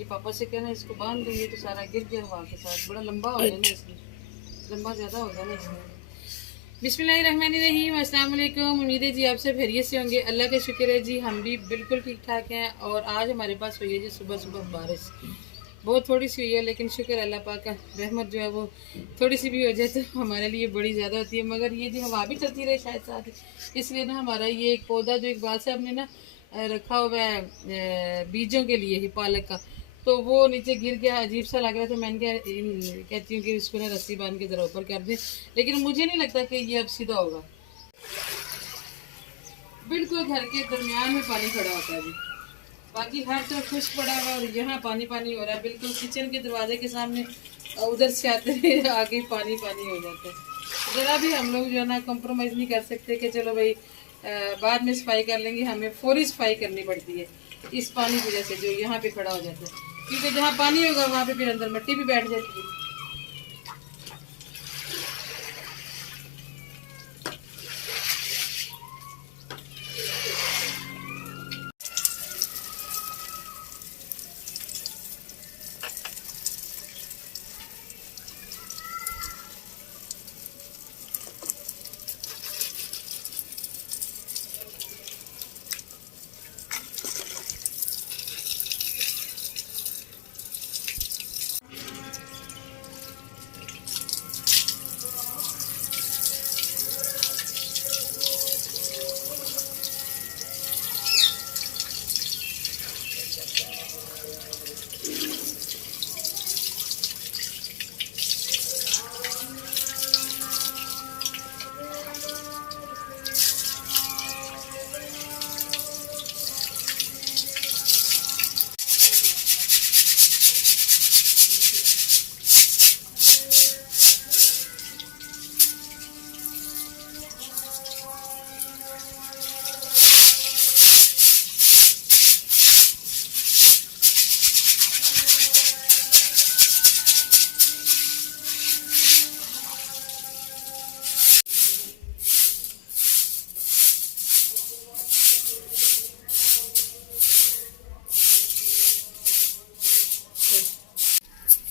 ये पापा से कहना इसको बांध दो, ये तो सारा गिर गया हवा के साथ, बड़ा लंबा हो गया ना इसलिए, लंबा ज़्यादा हो गया ना इसमें। बिस्मिल्लाहिर्रहमानिर्रहीम, अस्सलाम वालेकुम। उम्मीद है जी आप सब खैरियत से होंगे। अल्लाह का शुक्र है जी, हम भी बिल्कुल ठीक ठाक हैं। और आज हमारे पास हुई है जी सुबह सुबह बारिश, बहुत थोड़ी सी हुई है, लेकिन शुक्र अल्लाह पाक का, रहमत जो है वो थोड़ी सी भी हो जाए तो हमारे लिए बड़ी ज़्यादा होती है। मगर ये जो हवा भी चलती रहे शायद साथ, इसलिए ना हमारा ये एक पौधा जो एक बात से हमने ना रखा हुआ है बीजों के लिए ही, पालक का, तो वो नीचे गिर गया, अजीब सा लग रहा था। मैंने कहती हूँ कि इसको ना रस्सी बांध के ज़रा ऊपर कर दें, लेकिन मुझे नहीं लगता कि ये अब सीधा होगा। बिल्कुल घर के दरमियान में पानी खड़ा होता है जी, बाकी हर तरफ खुश्क पड़ा हुआ और यहाँ पानी पानी हो रहा है, बिल्कुल किचन के दरवाजे के सामने। उधर से आते हुए आगे पानी पानी हो जाता है। ज़रा भी हम लोग जो है ना कॉम्प्रोमाइज़ नहीं कर सकते कि चलो भाई बाद में सफाई कर लेंगे, हमें फौरी सफाई करनी पड़ती है इस पानी की वजह से जो यहाँ पे खड़ा हो जाता है, क्योंकि जहाँ पानी होगा वहाँ पे फिर अंदर मिट्टी भी बैठ जाती है।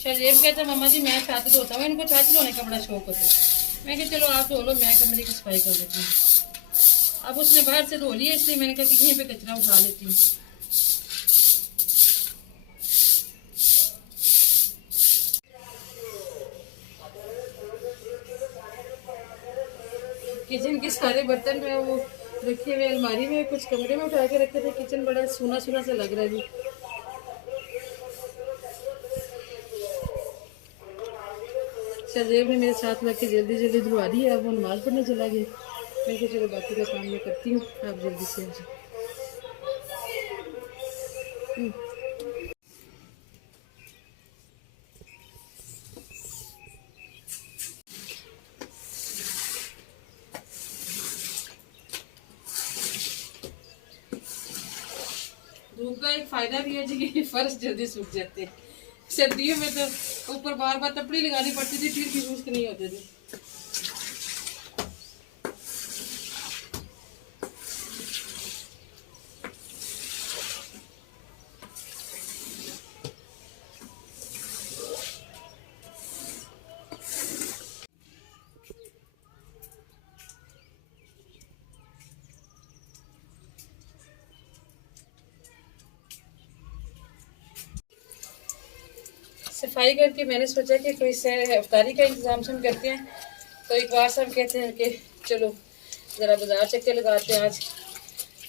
शाहजेब कहता है मम्मा जी मैं छाती धोता हूँ, इनको छाती धोने का बड़ा शौक होता है। मैं कहा चलो आप धो लो, मैं कमरे की सफाई कर लेती हूँ। अब उसने बाहर से धो लिया, इसलिए मैंने कहा कि यहीं पे कचरा उठा लेती हूँ। किचन के सारे बर्तन में वो रखे हुए अलमारी में, कुछ कमरे में उठा के रखे थे। किचन बड़ा सूना सूना सा लग रहा है जी। शाहजेब ने मेरे साथ लग के जल्दी जल्दी धुआ दी है, अब वो नमाज पढ़ने चला गया। मैं कहा चलो बाकी का काम मैं करती हूँ, आप जल्दी से आ जाओ। धूप का एक फायदा भी है जी कि फर्श जल्दी सूख जाते हैं। सर्दियों में तो ऊपर बार बार तपड़ी लगानी पड़ती थी, फिर भी खुश्क नहीं होते थे। सफाई करके मैंने सोचा कि कोई से इफ्तारी का इंतज़ाम हम करते हैं। तो एक बार सब कहते हैं कि चलो ज़रा बाज़ार चक्कर लगाते हैं। आज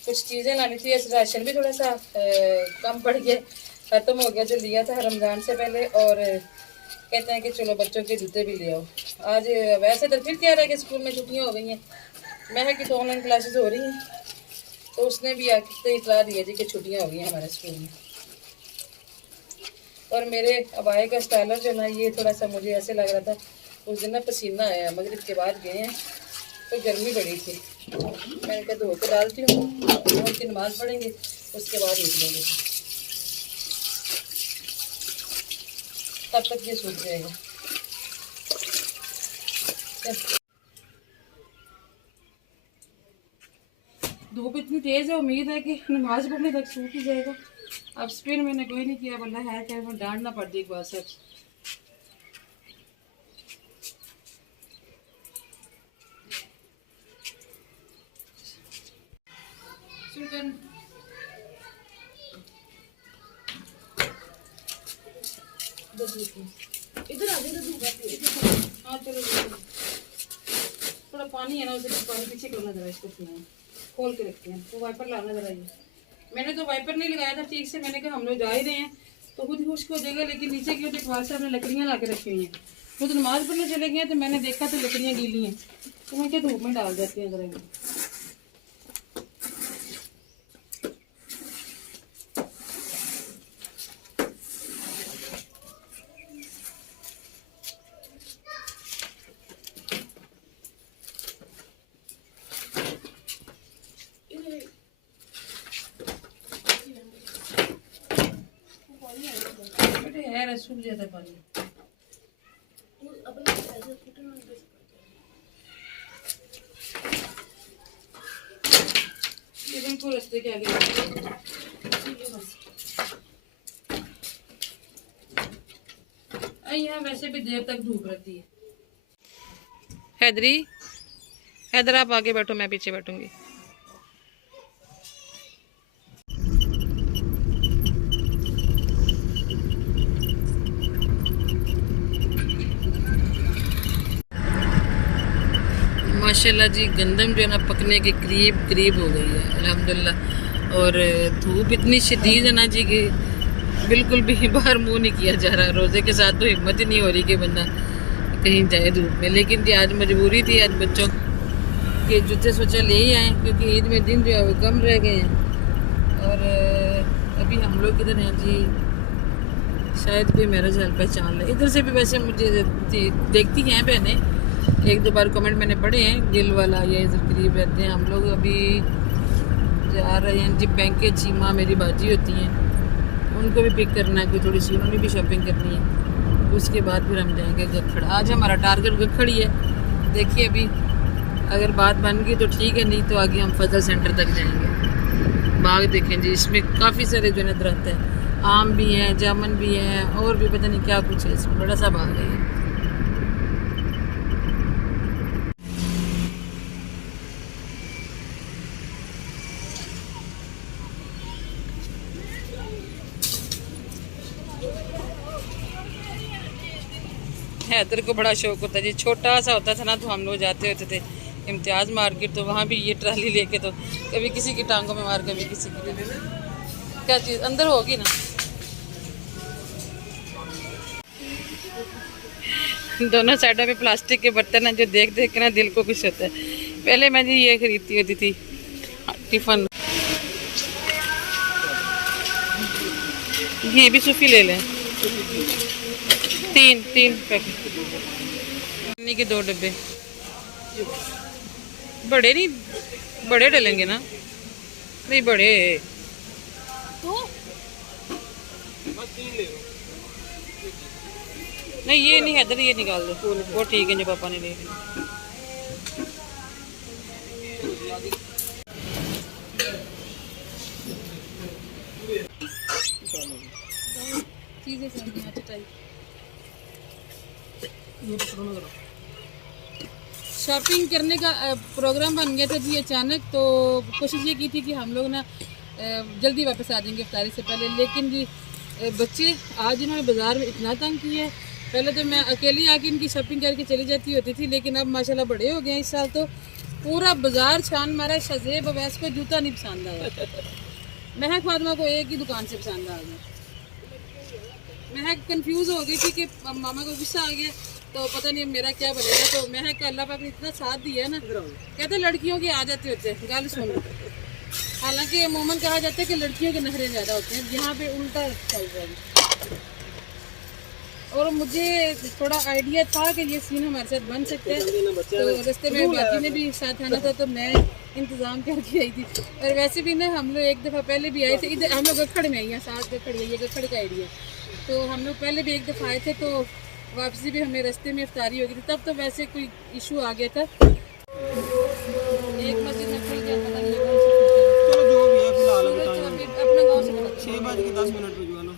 कुछ चीज़ें लानी थी, राशन भी थोड़ा सा कम पड़ गया, ख़त्म हो गया जो लिया था रमज़ान से पहले। और कहते हैं कि चलो बच्चों के जूते भी ले आओ। आज वैसे तो फिर क्या रहा है कि स्कूल में छुट्टियाँ हो गई हैं, महक की तो ऑनलाइन क्लासेस हो रही हैं, तो उसने भी आके इतला दिया जी कि छुट्टियाँ हो गई हैं हमारे स्कूल में। और मेरे अबाई का स्टाइलर जो ना, ये थोड़ा सा मुझे ऐसे लग रहा था उस दिन ना पसीना आया, मगरिब के बाद गए हैं तो गर्मी बड़ी थी। मैंने कहा धो के डालती हूँ, और की नमाज़ पढ़ेंगे उसके बाद निकलेंगे, तब तक ये सूख जाएगा। धूप इतनी तेज़ है, उम्मीद है कि नमाज पढ़ने तक सूख ही जाएगा। अब स्पिन मैंने कोई नहीं किया, वरना है क्या वो डांटना पड़ती एक बार सब। इधर आ हाँ चलो थोड़ा पानी है ना, उसे पानी पीछे करना जरा, इसको खोल के रखते हैं। तो वाइपर लाना जरा, ये मैंने तो वाइपर नहीं लगाया था ठीक से, मैंने कहा हम लोग जा ही रहे हैं तो खुद ही खुश्क हो जाएगा। लेकिन नीचे की इकबाल साहब ने लकड़ियाँ ला के रखी हुई हैं, खुद नमाज पढ़ने चले गए तो मैंने देखा तो लकड़ियाँ गीली हैं, तो मैं क्या धूप में डाल देती हैं जरा। है सूख जाता पानी, रस्ते के आगे यहाँ वैसे भी देर तक धूप रहती है। हैदर आप आगे बैठो, मैं पीछे बैठूंगी। माशाल्लाह जी गंदम जो है ना पकने के करीब हो गई है अल्हम्दुलिल्लाह। और धूप इतनी शदीद है ना जी कि बिल्कुल भी बाहर मुंह नहीं किया जा रहा। रोज़े के साथ तो हिम्मत ही नहीं हो रही कि बंदा कहीं जाए धूप में। लेकिन जी आज मजबूरी थी, आज बच्चों के जूते सोचा ले ही आए क्योंकि ईद में दिन जो है वो कम रह गए हैं। और अभी हम लोग किधर हैं जी, शायद कोई मेरा जाल पहचान ले। इधर से भी वैसे मुझे देखती हैं बहनें, एक दो बार कमेंट मैंने पढ़े हैं, गिल वाला या इधर करीब रहते हैं। हम लोग अभी जा रहे हैं जी बैंक के चीमा, मेरी बाजी होती हैं, उनको भी पिक करना है, कोई थोड़ी सी उन्होंने भी शॉपिंग करनी है। उसके बाद फिर हम जाएंगे गखड़। आज हमारा टारगेट गखड़ ही है। देखिए अभी अगर बात बन गई तो ठीक है, नहीं तो आगे हम फजल सेंटर तक जाएंगे। बाग देखें जी, इसमें काफ़ी सारे जो है दरख्त हैं, आम भी हैं, जामुन भी हैं, और भी पता नहीं क्या कुछ है, इसमें बड़ा सा बाग है। हैदर को बड़ा शौक होता है जी, छोटा सा होता था ना तो हम लोग जाते होते थे इम्तियाज़ मार्केट, तो वहाँ भी ये ट्राली लेके तो कभी किसी की टांगों में मार, कभी किसी की। क्या चीज़ अंदर होगी ना। दोनों साइडों पे प्लास्टिक के बर्तन हैं जो देख देख के ना दिल को खुश होता है। पहले मैं जी ये खरीदती होती थी टिफ़न। ये भी सूफी ले लें, तीन पैकेट के 2 डब्बे। बड़े नहीं, बड़े डलेंगे ना, नहीं बड़े तो नहीं, ये नहीं हैदर, ये निकाल दो, वो ठीक है जो पापा ने ले शॉपिंग करने का प्रोग्राम बन गया था जी अचानक। तो कोशिश ये की थी कि हम लोग ना जल्दी वापस आ जाएंगे इफ्तारी से पहले। लेकिन जी बच्चे आज इन्होंने बाज़ार में इतना तंग किया है। पहले तो मैं अकेली आके इनकी शॉपिंग करके चली जाती होती थी, लेकिन अब माशाल्लाह बड़े हो गए इस साल, तो पूरा बाज़ार छान मारा। शज़ेब अवैस को जूता नहीं पसंद आया, महक फातिमा को एक ही दुकान से पसंद आ गया। महक कंफ्यूज हो गई थी कि मामा को गुस्सा आ गया तो पता नहीं मेरा क्या बनेगा। तो महक का अल्लाह पाक ने इतना साथ दिया ना, कहते लड़कियों के आ जाते होते हैं गल सुन। हालांकि अमूमन कहा जाता है कि लड़कियों के नखरे ज़्यादा होते हैं, यहाँ पे उल्टा चल रहा है। और मुझे थोड़ा आइडिया था कि ये सीन हमारे साथ बन सकते हैं, तो रास्ते में बाकी ने भी साथ आना था तो मैं इंतज़ाम करके आई थी। और वैसे भी ना हम लोग एक दफ़ा पहले भी आए थे इधर, हम लोग गखड़ में आई हैं, साथ गखड़ है, ये गखड़ का एरिया। तो हम लोग पहले भी एक दफ़ा आए थे, तो वापसी भी हमें रास्ते में इफ्तारी हो गई थी, तब तो वैसे कोई इशू आ गया था। एक मस्जिद में खुल गया, पता नहीं अपना गाँव से मिनट में जो है ना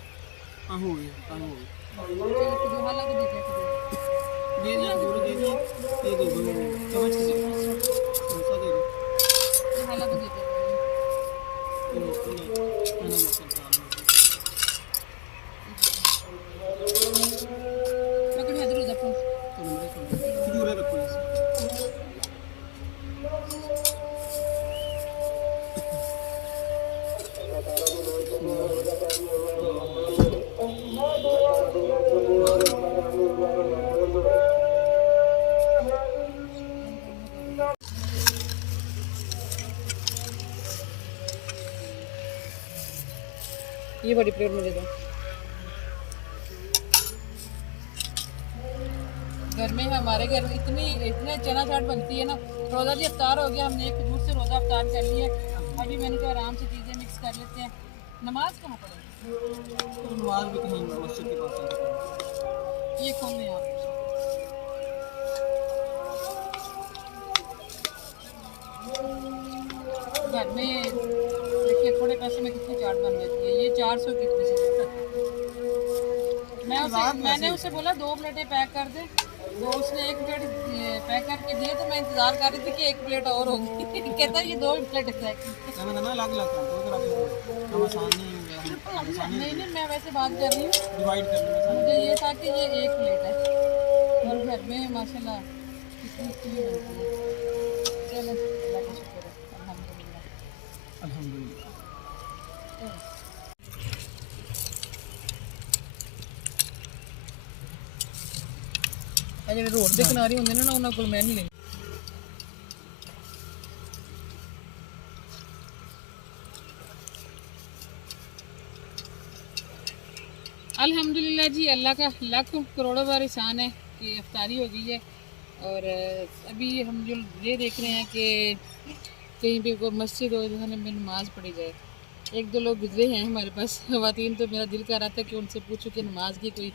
हाँ हो गया काम हो गया हालांकि देते हैं ये ना जोड़ दे दिए ये दो चम्मच के ऐसा दे दो ये हालांकि देते हैं पकड़ इधर उधर फोन खजूर रखो ये बड़ी प्लेट में दे दो। घर में हमारे घर में इतने चना चाट बनती है ना। रोज़ा जी अफ्तार हो गया, हमने एक खजूर से रोज़ा अफ्तार कर लिया। अभी मैंने कहा आराम से चीज़ें मिक्स कर लेते हैं। नमाज कहाँ पढ़ेंगे? नमाज भी कहीं मस्जिद के पास ये खोल लें आप। घर में देखिए थोड़े पैसे में कितनी चाट बन जाती है। ये 400 की इतनी मैंने उसे बोला 2 प्लेटें पैक कर दे, तो उसने 1 प्लेट पैक करके दिए। तो मैं इंतजार कर रही थी कि 1 प्लेट और होगी। कहता है ये 2 प्लेट पैक नहीं, मैं वैसे बात कर रही हूँ। डिवाइड करने मुझे ये था कि ये 1 प्लेट है और घर में माशाल्लाह कितनी बनती है। चलो अल्लाह का शुक्र है, अल्हम्दुलिल्लाह। अल्हम्दुलिल्लाह। ਜਿਹੜੇ ਰੋਡ ਦੇ ਕਿਨਾਰੇ ਹੁੰਦੇ ਨੇ ਨਾ ਉਹਨਾਂ ਕੋਲ ਮੈਂ ਨਹੀਂ ਲੈਂਦੀ। अल्हम्दुलिल्लाह जी, अल्लाह का लाखों करोड़ों बार एहसान है कि इफ्तारी हो गई है। और अभी हम जो ये देख रहे हैं कि कहीं पे कोई मस्जिद हो जहाँ में नमाज़ पढ़ी जाए। 1-2 लोग गुजरे हैं हमारे पास ख़वातीन, तो मेरा दिल कर रहा था कि उनसे पूछूं कि नमाज की कोई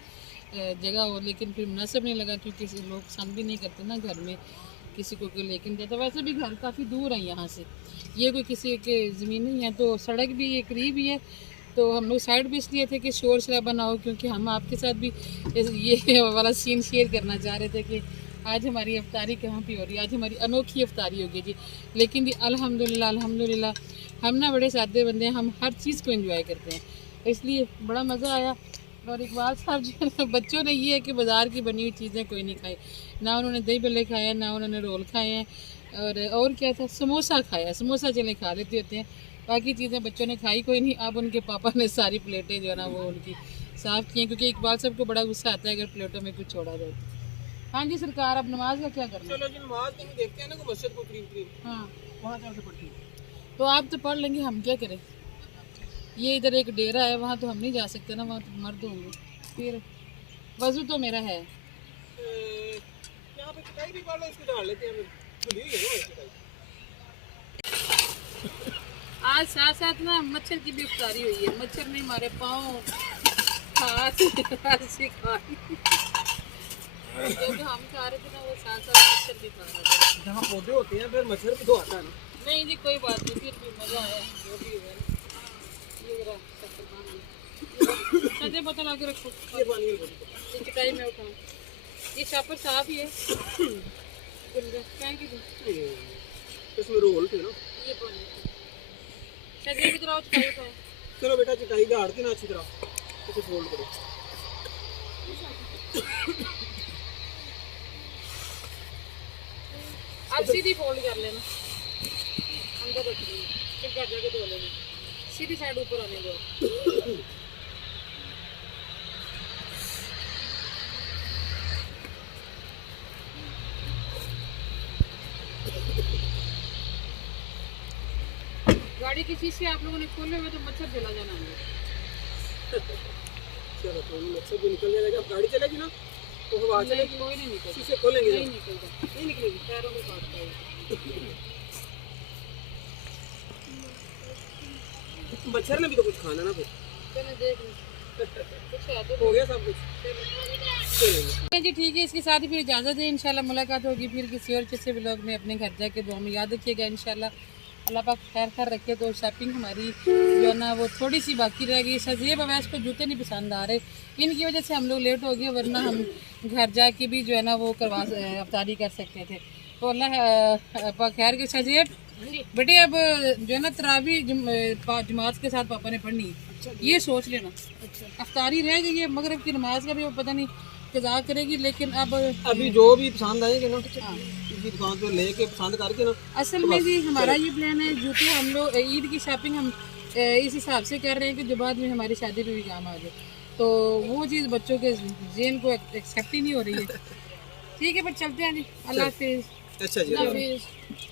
जगह हो, लेकिन फिर मुनासिब नहीं लगा क्योंकि लोग पसंद भी नहीं करते ना घर में किसी को कोई लेकिन जाता। वैसे भी घर काफ़ी दूर है यहाँ से, ये कोई किसी के ज़मीन नहीं है, तो सड़क भी ये करीब ही है। तो हम लोग साइड भी इसलिए थे कि शोर शराबा ना हो, क्योंकि हम आपके साथ भी ये वाला सीन शेयर करना चाह रहे थे कि आज हमारी इफ्तारी कहाँ पे हो रही है। आज हमारी अनोखी इफ्तारी होगी जी। लेकिन जी अल्हम्दुलिल्लाह अल्हम्दुलिल्लाह हम ना बड़े सादे बंदे हैं, हम हर चीज़ को एंजॉय करते हैं, इसलिए बड़ा मज़ा आया। और इकबाल साहब जो है बच्चों ने ये है कि बाज़ार की बनी हुई चीज़ें कोई नहीं खाई, ना उन्होंने दही भल्ले खाए हैं, ना उन्होंने रोल खाए हैं, और क्या था, समोसा खाया। समोसा चले खा लेते होते हैं, बाकी चीज़ें बच्चों ने खाई कोई नहीं। अब उनके पापा ने सारी प्लेटें जो है ना वो उनकी साफ़ की हैं, क्योंकि इकबाल साहब को बड़ा गुस्सा आता है अगर प्लेटों में कुछ छोड़ा जाए। हाँ जी सरकार, अब नमाज का क्या करना? चलो जी नमाज कहीं देखते हैं ना कोई मस्जिद को करीब हाँ वहाँ चल से पढ़ती है। तो आप तो पढ़ लेंगे, हम क्या करें? ये इधर एक डेरा है, वहाँ तो हम नहीं जा सकते ना, वहाँ तो मर्द होंगे। फिर वजू तो मेरा है। यहाँ पे चटाई भी पड़ लो, इसको डाल लेते हैं फिर। आज साथ साथ ना मच्छर की भी इफ्तारी हुई है। मच्छर ने हमारे पाँव हाथ से खाए। जब हम खा रहे थे ना वो साथ साथ मच्छर भी खा रहा था। जहाँ पौधे होते हैं फिर मच्छर भी तो आता है ना। नहीं जी कोई बात नहीं, फिर भी मज़ा आया जो भी हुआ। ये जरा सजे बोतल आगे रखो, ये पानी ये चटाई में उठाओ। ये शापर साफ ही है। इसमें रोल थे ना। ये पानी सजे की तरह चटाई उठाओ। चलो बेटा चटाई गाड़ के ना अच्छी तरह इसे फोल्ड करो। अब सीधी फोल्ड कर लेना, अंदर रख देना, फिर घर जाके धो लेना। सीधी साइड ऊपर आने दो। गाड़ी की शीशे आप लोगों ने खोले हुए तो मच्छर चला जाना है। चलो तो मच्छर भी निकल जाएगा। गाड़ी चलेगी ना तो हवा चलेगी, कोई नहीं निकलता। शीशे खोलेंगे नहीं निकलता, नहीं निकलेगी, पैरों में काटता है। मच्छर ने भी तो कुछ खाना ना फिर। चलो देख कुछ है तो हो गया सब कुछ। चलिए जी ठीक है, इसके साथ ही फिर इजाज़त है। इंशाल्लाह मुलाकात होगी फिर किसी और किसी व्लॉग में। अपने घर जाके दुआ में याद रखिएगा इंशाल्लाह। अल्लाह पाक खैर खैर रखे। तो शॉपिंग हमारी जो है ना वो थोड़ी सी बाकी रह गई। शजीब अवैस को जूते नहीं पसंद आ रहे, इनकी वजह से हम लोग लेट हो गए, वरना हम घर जाके भी जो है ना वो अफ्तारी कर सकते थे। तो अल्लाह पाक खैर के। शजीब बेटे अब जो है ना तरावी जमात के साथ पापा ने पढ़नी है, ये सोच लेना। अफ्तारी रह गई है, मगरिब की नमाज का भी वो पता नहीं कज़ा करेगी, लेकिन अब अभी जो भी पसंद आएंगे ना किसी दुकान पे लेके पसंद करके ना। असल में जी हमारा ये प्लान है, जूते हम लोग ईद की शॉपिंग हम इस हिसाब से कर रहे हैं कि जो बाद में हमारी शादी पे भी काम आ जाए। तो वो चीज़ बच्चों के जेन को एक्सेप्ट ही नहीं हो रही है। ठीक है, पर चलते हैं जी। अल्लाह हाफिज़। अच्छा जी। अल्लाह हाफिज़।